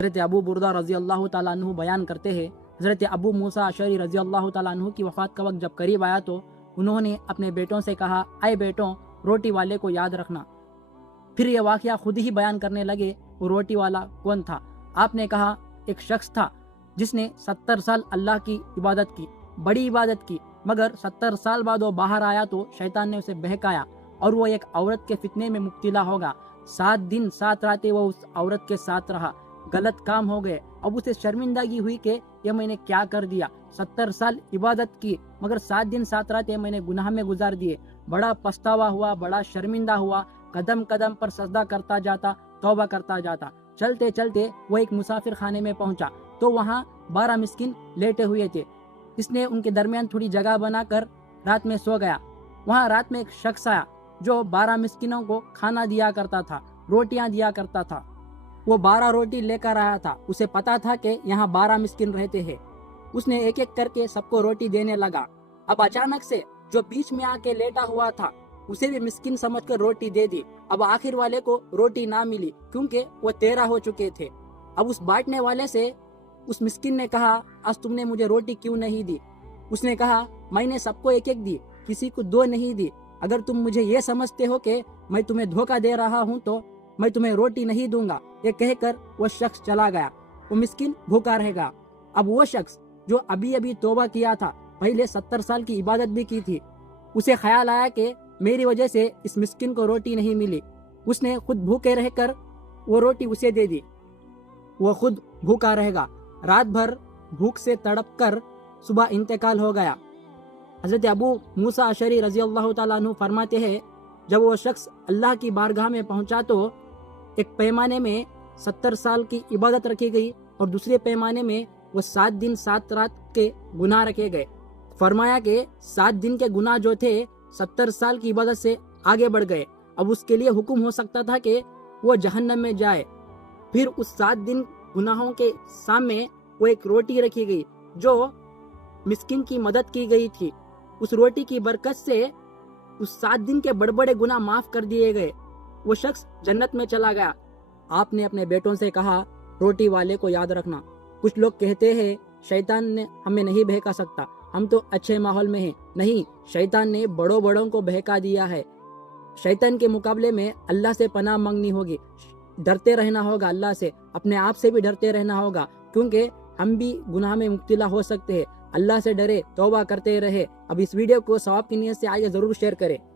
حضرت ابو بردہ رضی اللہ تعالیٰ عنہ بیان کرتے ہیں، حضرت ابو موسیٰ اشعری رضی اللہ تعالیٰ عنہ کی وفات کا وقت جب قریب آیا تو انہوں نے اپنے بیٹوں سے کہا، اے بیٹوں، روٹی والے کو یاد رکھنا۔ پھر یہ واقعہ خود ہی بیان کرنے لگے، وہ روٹی والا کون تھا؟ آپ نے کہا، ایک شخص تھا جس نے 70 سال اللہ کی عبادت کی، بڑی عبادت کی، مگر 70 سال بعد وہ باہر آیا تو شیطان نے اسے بہکایا اور وہ ایک عورت کے فتنے میں مبتلا ہوگا۔ 7 دن 7 راتیں وہ اس عورت کے ساتھ رہا، غلط کام ہو گئے۔ اب اسے شرمندگی ہوئی کہ یہ میں نے کیا کر دیا، 70 سال عبادت کی مگر 7 دن 7 راتیں میں نے گناہ میں گزار دیے۔ بڑا پچھتاوا ہوا، بڑا شرمندہ ہوا، قدم قدم پر سجدہ کرتا جاتا، توبہ کرتا جاتا۔ چلتے چلتے وہ ایک مسافر خانے میں پہنچا تو وہاں 12 مسکین لیٹے ہوئے تھے۔ اس نے ان کے درمیان تھوڑی جگہ بنا کر رات میں سو گیا۔ وہاں رات میں ایک شخص آیا جو 12 مسکینوں کو کھانا دیا کرتا تھا، روٹیاں دیا کرتا تھا۔ وہ 12 روٹی لے کر آیا تھا، اسے پتا تھا کہ یہاں 12 مسکین رہتے ہیں۔ اس نے ایک ایک کر کے سب کو روٹی دینے لگا۔ اب اچانک سے جو بیچ میں آ کے لیٹا ہوا تھا اسے بھی مسکین سمجھ کر روٹی دے دی۔ اب آخر والے کو روٹی نہ ملی کیونکہ وہ 13 ہو چکے تھے۔ اب اس بانٹنے والے سے اس مسکین نے کہا، آج تم نے مجھے روٹی کیوں نہیں دی؟ اس نے کہا، میں نے سب کو ایک ایک دی، کسی کو 2 نہیں دی۔ اگر تم مجھے یہ سمجھتے ہو کہ میں تمہیں دھوکہ دے رہا ہوں تو میں تمہیں روٹی نہیں دوں گا۔ یہ کہہ کر وہ شخص چلا گیا۔ وہ مسکین بھوکا رہ گا۔ اب وہ شخص جو ابھی ابھی توبہ کیا تھا، پہلے 70 سال کی عبادت بھی کی تھی، اسے خیال آیا کہ میری وجہ سے اس مسکین کو روٹی نہیں ملی۔ اس نے خود بھوکے رہ کر وہ روٹی اسے دے دی۔ وہ خود بھوکا رہ گا، رات بھر بھوک سے تڑپ کر صبح انتقال ہو گیا۔ حضرت ابو موسیٰ اشعری رضی اللہ تعالیٰ عنہ فرماتے ہیں، جب وہ شخص اللہ کی بارگاہ میں پہنچا تو ایک پیمانے میں 70 سال کی عبادت رکھی گئی اور دوسرے پیمانے میں وہ 7 دن 7 رات کے گناہ رکھے گئے۔ فرمایا کہ 7 دن کے گناہ جو تھے 70 سال کی عبادت سے آگے بڑھ گئے۔ اب اس کے لیے حکم ہو سکتا تھا کہ وہ جہنم میں جائے۔ پھر اس 7 دن گناہوں کے سامنے وہ ایک روٹی رکھی گئی جو مسکین کی مدد کی گئی تھی۔ اس روٹی کی برکت سے اس 7 دن کے بڑے بڑے گناہ معاف کر دیے گئے۔ وہ شخص جنت میں چلا گیا۔ آپ نے اپنے بیٹوں سے کہا، روٹی والے کو یاد رکھنا۔ کچھ لوگ کہتے ہیں شیطان نے ہمیں نہیں بہکا سکتا، ہم تو اچھے ماحول میں ہیں۔ نہیں، شیطان نے بڑوں کو بہکا دیا ہے۔ شیطان کے مقابلے میں اللہ سے پناہ مانگنی ہوگی، ڈرتے رہنا ہوگا اللہ سے، اپنے آپ سے بھی ڈرتے رہنا ہوگا کیونکہ ہم بھی گناہ میں مبتلا ہو سکتے ہیں۔ اللہ سے ڈرے، توبہ کرتے رہے۔ اب اس ویڈیو کو ثواب کی نیت سے آگے ضرور شیئر کریں۔